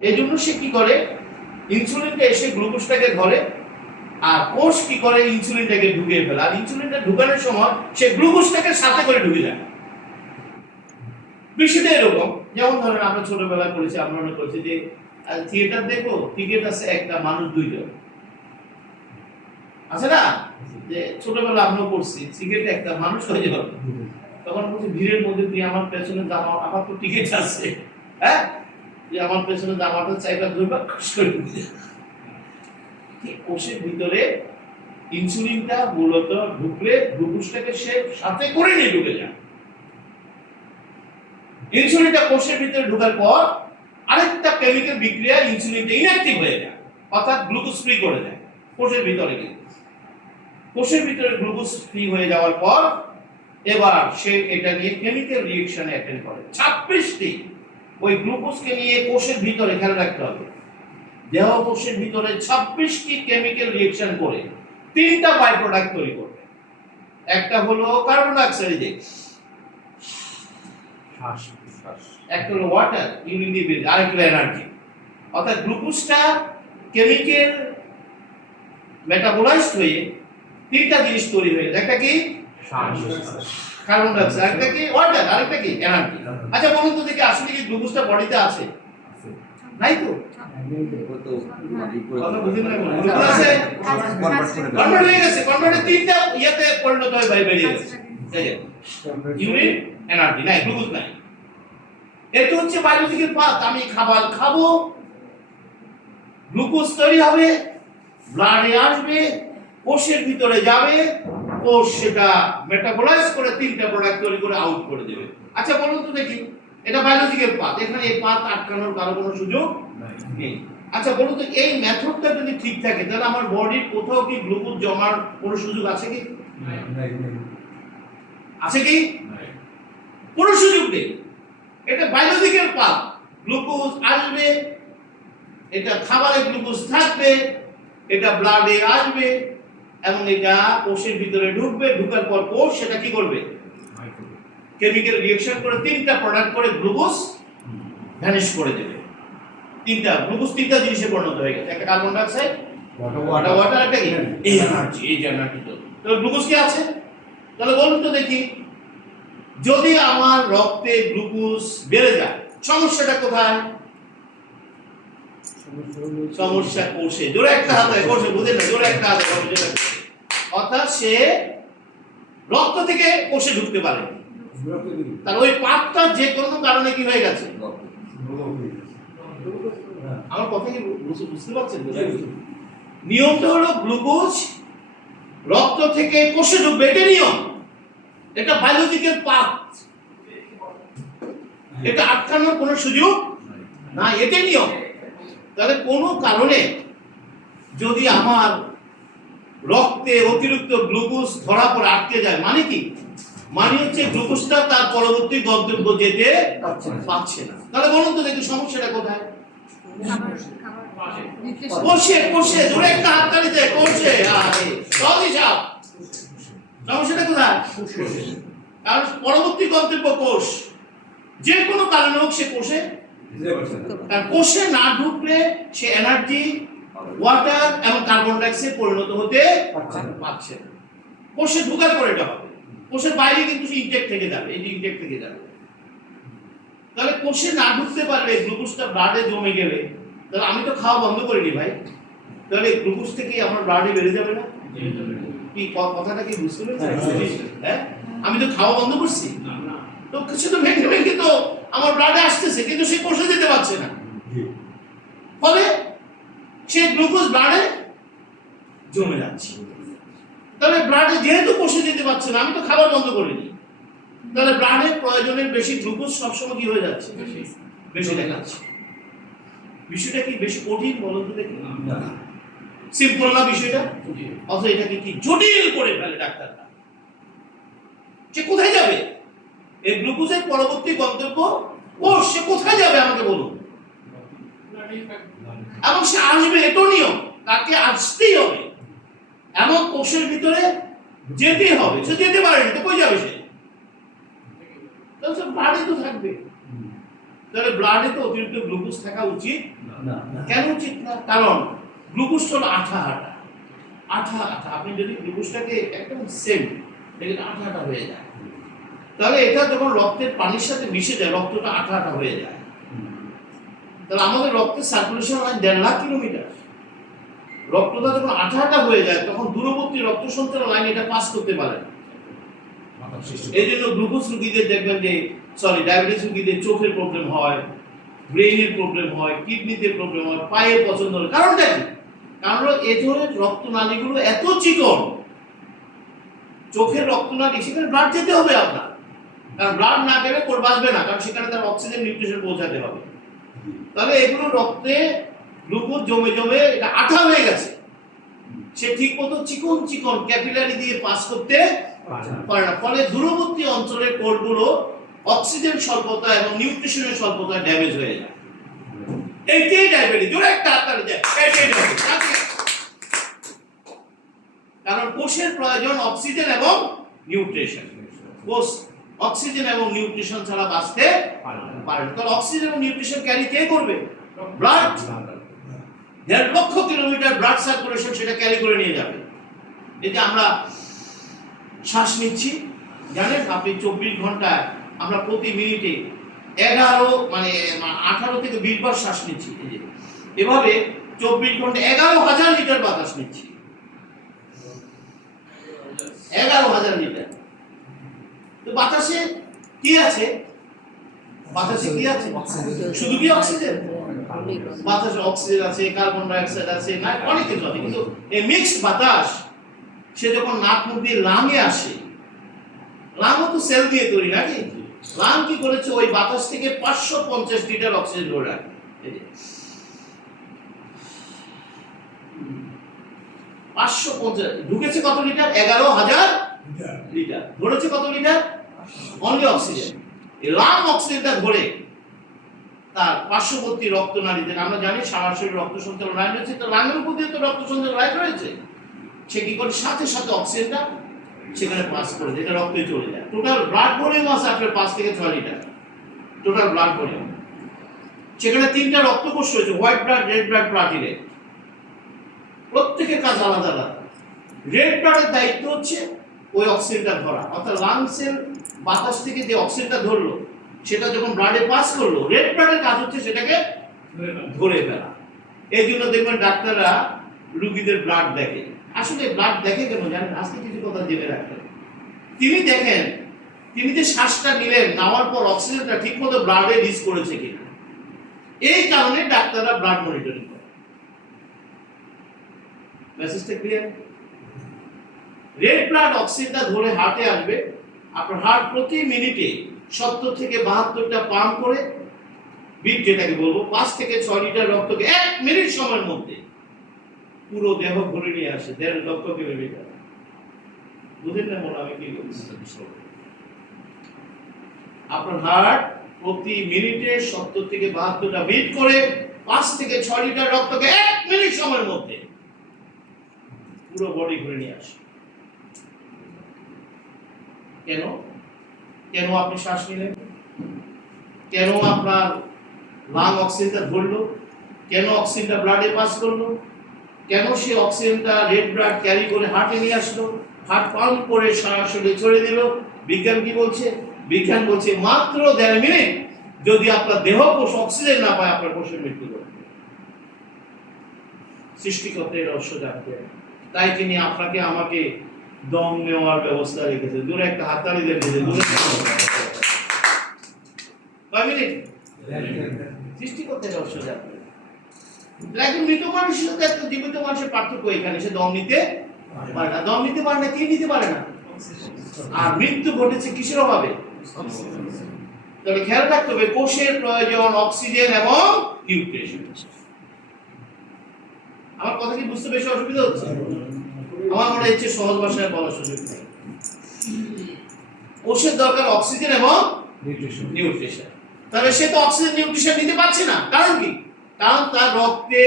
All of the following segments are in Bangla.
এই জন্য সে কি করে? ইনসুলিনটা এসে গ্লুকোজটাকে ধরে, আর কোষ কি করে? ইনসুলিনটাকে ঢুকিয়ে ফেলে। আর ইনসুলিনটা ঢুকানোর সময় সে গ্লুকোজটাকে সাথে করে ঢুকে যায়। বিষয়টা এরকম। যেমন ধরেন আমরা ছোটবেলায় করেছি, আমরা মনে করছি যে থিয়েটার দেখব টিকিট আছে একটা, মানুষ দুইজন। আছে না? যে ছোটবেলা আমরাও করছি টিকিট একটা, মানুষ হয়ে যাবে। তখন বলছি, ভিড়ের মধ্যে তুই আমার পেছনে জামা আমার তো টিকিট আছে। হ্যাঁ? যে আমার পেছনে চাইটা খুশ করে। কোষের ভিতরে ইনসুলিনটা মূলত ঢুকলে সে সাথে করে নিয়ে ঢুকে যায়। ইনসুলিনটা কোষের ভিতরে পর আরেকটা কেমিক্যাল বিক্রিয়া ইনসুলিনটা ইনঅ্যাক্টিভ হয়ে যায়, অর্থাৎ গ্লুকোজ ফ্রি করে দেয় কোষের ভিতরে কোষের ভিতরে গ্লুকোজ ফ্রি হয়ে যাওয়ার পর এবার সে এটা নিয়ে কেমিক্যাল রিয়েকশনে অ্যাটেন্ড করে। ছাব্বিশটি ওই গ্লুকোজকে নিয়ে কোষের ভিতরে খেয়াল রাখতে হবে। দেহ কোষের ভিতরে ছাব্বিশটি কেমিক্যাল রিয়েকশন করে তিনটা বাই প্রোডাক্ট তৈরি করবে। একটা হলো কার্বন ডাইঅক্সাইড শ্বাস একটা হলো ওয়াটার ইউরিন আরেকটা এনার্জি অর্থাৎ গ্লুকোজটা কেমিক্যাল মেটাবোলাইজড হয়ে তিনটা জিনিস তৈরি হয়ে একটা কি? শ্বাস কার্বন আরেকটা কি? ওয়াটার আরেকটা কি? এনার্জি আচ্ছা বলুন তো দেখি আসলে কি গ্লুকোজটা বডিতে আছে? নাই তো? গ্লুকোজ কনভার্ট হয়ে গেছে কনভার্টে তিনটা ইয়েতে পরিণত হয়ে বাইরে বেরিয়ে গেছে। ইউরিন এনার্জি নাই গ্লুকোজ নাই। এটা হচ্ছে বায়োলজিক্যাল পাথ আমি খাবার খাব গ্লুকোজ তৈরি হবে ব্লাডে আসবে কোষের ভিতরে যাবে কোষ সেটা মেটাবোলাইজ করে তিনটা প্রোডাক্ট তৈরি করে আউট করে দেবে। আচ্ছা বলুন তো দেখি এটা বায়োলজিক্যাল পাথ এখানে এই পাথ আটকানোর কারও কোনো সুযোগ নেই। আচ্ছা বলুন তো এই মেথডটা যদি ঠিক থাকে তাহলে আমার বডির কোথাও কি গ্লুকোজ জমার কোনো সুযোগ আছে কি? আছে কি? কোনো সুযোগ নেই। এটা বায়োলজিক্যাল পাথ গ্লুকোজ আসবে এটা খাবারে গ্লুকোজ থাকবে এটা ব্লাডে আসবে এবং এটা কোষের ভিতরে ঢুকবে ঢুকার পর কোষ সেটা কি করবে? কেমিক্যাল রিঅ্যাকশন করে তিনটা প্রোডাক্ট করে গ্লুকোজ ভ্যানিশ করে দেবে। তিনটা গ্লুকোজ তিনটা জিনিসে পরিণত হয়ে গেছে। একটা কার্বন ডাইঅক্সাইড ওয়াটার ওয়াটার একটা এনার্জি এই এনার্জি তো তো গ্লুকোজ কি আছে? তাহলে বলুন তো দেখি। যদি আমার রক্তে গ্লুকোজ বেড়ে যায় সমস্যাটা কোথায়? সমস্যা কোষে। জোরে একটা হাতে কোষে বুঝে না, জোরে একটা হাতে। অর্থাৎ সে রক্ত থেকে কোষে ঢুকতে পারে। তাহলে ওই পাতটা যে কোনো কারণে কি হয়ে গেছে? আমার কথা কি বুঝতে পারছেন? নিয়মটা হলো গ্লুকোজ রক্ত থেকে কোষে ঢুকবে, এটা নিয়ম। এটা বায়োলজিক্যাল পাথ এটা আটকানোর কোনো সুযোগ না এটা নিয়ম। তাহলে কোনো কারণে যদি আমার রক্তে অতিরিক্ত গ্লুকোজ ধরা পড়ে আটকে যায় মানে কি? মানে হচ্ছে গ্লুকোজটা তার পরবর্তী গন্তব্য যেতে পারছে না। তাহলে বলুন তো দেখি সমস্যাটা কোথায়? কোষে কোষে জোরে একটা হাত তালি দেয় কোষে আরে সহজই চাপ সমস্যাটা কোথায়? কারণ পরবর্তী গন্তব্য কোষ। যে কোনো কারণে হোক সে কোষে কোষে না ঢুকলে সে এনার্জি ওয়াটার এবং কার্বন ডাইঅক্সাইড পরিণত হতে পারছে না। কোষে ঢুকার পরে এটা হবে। কোষের বাইরে কিন্তু সে ইনটেক থেকে যাবে এই ইনটেক থেকে যাবে। তাহলে কোষে না ঢুকতে পারলে গ্লুকোজটা ব্লাডে জমে গেলে তাহলে আমি তো খাওয়া বন্ধ করিনি ভাই। তাহলে গ্লুকোজ থেকে আমার ব্লাডে বেড়ে যাবে না? কি কথাটা কি বুঝতে পেরেছেন? হ্যাঁ আমি তো খাওয়া বন্ধ করছি? তো কিছু তো ভেঙে ভেঙে তো আমার ব্লাডে আসতেছে কিন্তু সে কোষে যেতে পারছে না। ফলে সে গ্লুকোজ ব্লাডে জমে যাচ্ছে। তাহলে ব্লাডে যেহেতু কোষে যেতে পারছে না আমি তো খাবার বন্ধ করিনি। তাহলে ব্লাডে প্রয়োজনের বেশি গ্লুকোজ সবসময় কি হয়ে যাচ্ছে? বেশি দেখাচ্ছে। বিষয়টা কি বেশি কঠিন বলুন তো দেখি? সিম্পল না। বিষয়টা? অথচ এটাকে কি জটিল করে ফেলে ডাক্তাররা। সে কোথায় যাবে? এই গ্লুকোজের পরবর্তী গন্তব্য কোষ সে কোথায় যাবে আমাকে বলুন? এবং সে আসবে এটাও নিয়ম তাকে আসতেই হবে। এমন কোষের ভিতরে যেতে হবে সে যেতে পারেনি তো কই যাবে সে? তাহলে ব্লাডে তো থাকবে। তাহলে ব্লাডে তো অতিরিক্ত গ্লুকোজ থাকা উচিত? না। কেন উচিত না? কারণ গ্লুকোজটা হলো আঠা আঠা আঠা আঠা আপনি যদি গ্লুকোজটাকে একদম সেম দেখেন আঠা আঠা হয়ে যায়। তাহলে এটা যখন রক্তের পানির সাথে মিশে যায় রক্তটা আঠা আঠা হয়ে যায়। তাহলে আমাদের রক্তের সার্কুলেশন লাইন দেড় লাখ কিলোমিটার। রক্তটা যখন আঠা আঠা হয়ে যায় তখন দূরবর্তী রক্ত সঞ্চালন লাইন এটা পাস করতে পারে না। এই জন্য গ্লুকোজ রুগীদের দেখবেন যে সরি ডায়াবেটিস রুগীদের চোখের প্রবলেম হয় ব্রেইনের প্রবলেম হয় কিডনিতে প্রবলেম হয় পায়ে পছন্দ হয়। কারণটা কি? কারণ হলো এ ধরনের রক্তনালীগুলো এত চিকন চোখের রক্তনালী সেখানে ব্লাড যেতে হবে আপনার। কারণ ব্লাড না গেলে কোর বাঁচবে না কারণ সেখানে তার অক্সিজেন নিউট্রিশন পৌঁছাতে হবে। তাহলে এগুলো রক্তে গ্লুকোজ জমে জমে এটা আঠা হয়ে গেছে। সে ঠিক মতো চিকন চিকন ক্যাপিলারি দিয়ে পাস করতে পারে না। ফলে দূরবর্তী অঞ্চলের কোষগুলো অক্সিজেন স্বল্পতা এবং নিউট্রিশনের স্বল্পতা ড্যামেজ হয়ে যায়। এইটাই ডায়াবেটিস জোরে একটা হাততালি যায় কারণ কোষের প্রয়োজন অক্সিজেন এবং নিউট্রিশন কোষ অক্সিজেন এবং নিউট্রিশন ছাড়া বাঁচতে পারে না। তাহলে অক্সিজেন এবং নিউট্রিশন ক্যারি কে করবে? ব্লাড দেড় লক্ষ কিলোমিটার ব্লাড সার্কুলেশন সেটা ক্যারি করে নিয়ে যাবে। এই যে আমরা শ্বাস নিচ্ছি, জানেন আপনি চব্বিশ ঘন্টায় আমরা প্রতি মিনিটে এগারো মানে আঠারো থেকে বিশ বার শ্বাস নিচ্ছি। এই যে এভাবে চব্বিশ ঘণ্টা এগারো হাজার লিটার বাতাস নিচ্ছি। এগারো হাজার লিটার। তো বাতাসে কি আছে? বাতাসে কি আছে? শুধু কি অক্সিজেন? বাতাসে অক্সিজেন আছে কার্বন ডাইঅক্সাইড আছে, না, অনেক কিছু আছে। কিন্তু এই মিক্সড বাতাস, সে যখন নাক মুখ দিয়ে লাঙে আসে লাংও তো সেল দিয়ে তৈরি, নাকি? লাং কি করেছে? ওই বাতাস থেকে পাঁচশো পঞ্চাশ লিটার অক্সিজেন ধরে রাখে। পাঁচশো পঞ্চাশ, ঢুকেছে কত লিটার? এগারো হাজার লিটার। ধরেছে কত লিটার? Only oxygen. এই লাং অক্সিজেনটা ধরে তার পার্শ্ববর্তী রক্তনালীতে, আমরা জানি সারা শরীর রক্ত সঞ্চালন লাইন রয়েছে, তো লাঙের উপর দিয়ে তো রক্ত সঞ্চালন লাইন রয়েছে। সে কি করে? সাথে সাথে অক্সিজেনটা সেখানে পাস করে যেটা রক্তে চলে যায়। টোটাল ব্লাড ভলিউম আছে আপনার পাঁচ থেকে ছয় লিটার টোটাল ব্লাড ভলিউম সেখানে তিনটা রক্তকোষ রয়েছে white blood red blood platelet প্রত্যেকের কাজ আলাদা আলাদা। রেড ব্লাডের দায়িত্ব হচ্ছে ওই অক্সিজেনটা ধরা। অর্থাৎ লাংসের বাতাস থেকে যে অক্সিজেনটা ধরলো, সেটা যখন ব্লাডে পাস করল রেড ব্লাডের কাজ হচ্ছে সেটাকে ধরে ফেলা। এই জন্য দেখবেন ডাক্তাররা রুগীদের ব্লাড দেখে। আসলে ব্লাড দেখে কেন জানেন? আজকে কিছু কথা জেনে রাখেন তিনি দেখেন, তিনি যে শ্বাসটা নিলেন, নেওয়ার পর অক্সিজেনটা ঠিকমতো ব্লাডে রিচ করেছে কিনা। এই কারণে ডাক্তাররা ব্লাড মনিটরিং করে। মেসেজটা ক্লিয়ার রেড ব্লাড অক্সিজেনটা ধরে হার্টে আসবে। আপনার হার্ট প্রতি মিনিটে সত্তর থেকে বাহাত্তরটা পাম্প করে বিট যেটাকে বলব, পাঁচ থেকে ছয় লিটার রক্তকে এক মিনিট সময়ের মধ্যে পুরো দেহ ঘুরে নিয়ে আসে, দেড় লক্ষ কিলোমিটার। বুঝেন না মনে, আমি কি আপনার হার্ট প্রতি মিনিটে সত্তর থেকে বাহাত্তরটা বিট করে পাঁচ থেকে ছয় লিটার রক্তকে এক মিনিট সময়ের মধ্যে পুরো বডি ঘুরে নিয়ে আসে। কেন? কেন আপনি শ্বাস নিলেন? কেন আপনার লাং অক্সিজেনটা ধরলো? কেন অক্সিজেনটা ব্লাডে পাস করল? কেন সে অক্সিজেনটা রেড ব্লাড ক্যারি করে হার্টে নিয়ে আসলো? হার্ট পাম্প করে সরাসরি ছড়ে দিল। বিজ্ঞান কি বলছে? বিজ্ঞান বলছে, মাত্র দেড় মিনিট যদি আপনার দেহ কোষ অক্সিজেন না পায়, আপনার কোষের মৃত্যু ঘটবে। সৃষ্টিকর্তের রহস্য জানতে তাই তিনি আপনাকে, আমাকে দম নেওয়ার ব্যবস্থা রেখেছে। দূরে একটা হাততালি রেখেছে দূরে কয় মিনিট? সৃষ্টিকর্তের রহস্য জানতে হবে। একজন মৃত মানুষের সাথে জীবিত মানুষের পার্থক্য এখানে, সে দম নিতে পারে না। দম নিতে পারে না, কি নিতে পারে না? আর মৃত্যু ঘটেছে কিসের অভাবে? তাহলে খেয়াল রাখতে হবে, কোষের প্রয়োজন, অক্সিজেন এবং নিউট্রিশন। আমার কথা কি বুঝতে বেশি অসুবিধা হচ্ছে? আমার মনে হচ্ছে সহজ ভাষায় বলার সুযোগ নেই। কোষের দরকার অক্সিজেন এবং নিউট্রিশন। তাহলে সে তো অক্সিজেন নিউট্রিশন নিতে পারছে না। কারণ কি? কারণ তার রক্তে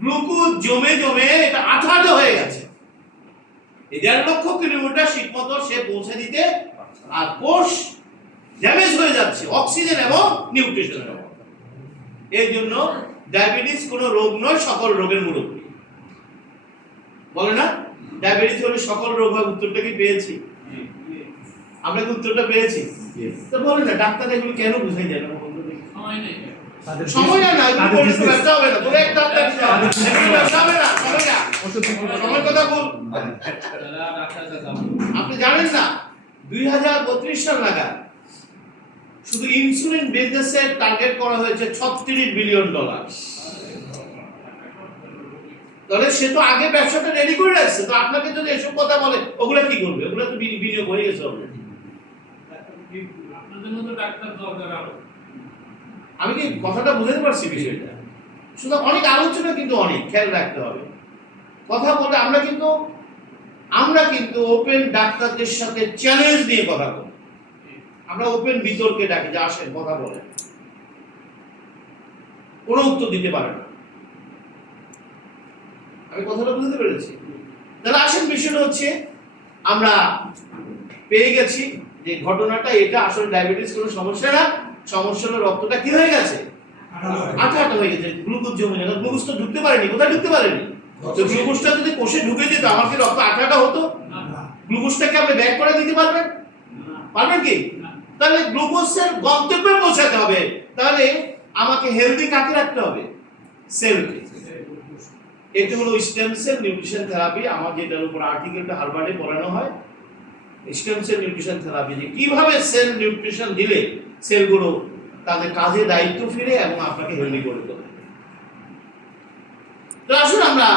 গ্লুকোজ জমে জমে এটা আঠালো হয়ে গেছে। এই দেড় লক্ষ কিলোমিটার শীত মতো সে পৌঁছে দিতে আর কোষ ড্যামেজ হয়ে যাচ্ছে অক্সিজেন এবং নিউট্রিশন এর জন্য ডায়াবেটিস কোনো রোগ নয় সকল রোগের মুরব্বী। বলে না? ডায়াবেটিস হলে সকল রোগ হয় উত্তরটা কি পেয়েছি? আমরা কি উত্তরটা পেয়েছি? তো বলে না ডাক্তার এগুলো কেন বুঝাই যায় না? সময় না ব্যবসা হবে না তোরা এক ডাক্তার যাও এগুলো ব্যবসা হবে না সময় না। সময় কথা বল। আপনি জানেন না দুই হাজার বত্রিশ সাল নাগাদ শুধু ইনসুলিন বিজনেসের টার্গেট করা হয়েছে ছত্রিশ বিলিয়ন ডলার তাহলে সে তো আগে ব্যবসাটা রেডি করে রাখছে। তো আপনাকে যদি এসব কথা বলে ওগুলা কি করবে ওগুলা তো বিনিয়োগ হয়ে গেছে আরও। আমি কি কথাটা বুঝতে পারছি বিষয়টা? শুধু অনেক আলোচনা কিন্তু অনেক খেয়াল রাখতে হবে। কথা বলে আমরা কিন্তু আমরা কিন্তু ওপেন ডাক্তারদের সাথে চ্যালেঞ্জ দিয়ে কথা বলি। আমরা ওপেন বিতর্কে ডাকি যে আসেন কথা বলেন। কোনো উত্তর দিতে পারে না। আমি কথাটা বুঝতে পেরেছি। তাহলে আসেন বিষয়টা হচ্ছে আমরা পেয়ে গেছি যে ঘটনাটা এটা আসলে ডায়াবেটিস কোনো সমস্যা না। সমস্যা হলো রক্তটা কি হয়ে গেছে? আঠা আঠা হয়ে গেছে গ্লুকোজ জমে গেছে। গ্লুকোজ তো ঢুকতে পারেনি কোথায় ঢুকতে পারেনি? তো গ্লুকোজটা যদি কোষে ঢুকে যেত আমার কি রক্ত আঠা আঠা হতো গ্লুকোজটাকে আপনি ব্যাক করে দিতে পারবেন? পারবেন কি? তাহলে গ্লুকোজের গন্তব্যে পৌঁছাতে হবে। তাহলে আমাকে হেলদি কাকে রাখতে হবে? সেলকে এটি হলো স্টেম সেল নিউট্রিশন থেরাপি আমার যেটার উপর আর্টিকেলটা হারবার্ডে পড়ানো হয়। স্টেম সেল নিউট্রিশন থেরাপি যে কীভাবে সেল নিউট্রিশন দিলে সেলগুলো তাদের কাজে দায়িত্ব ফিরে এবং আপনাকে হেলদি করে তোলে। তো আসুন আমরা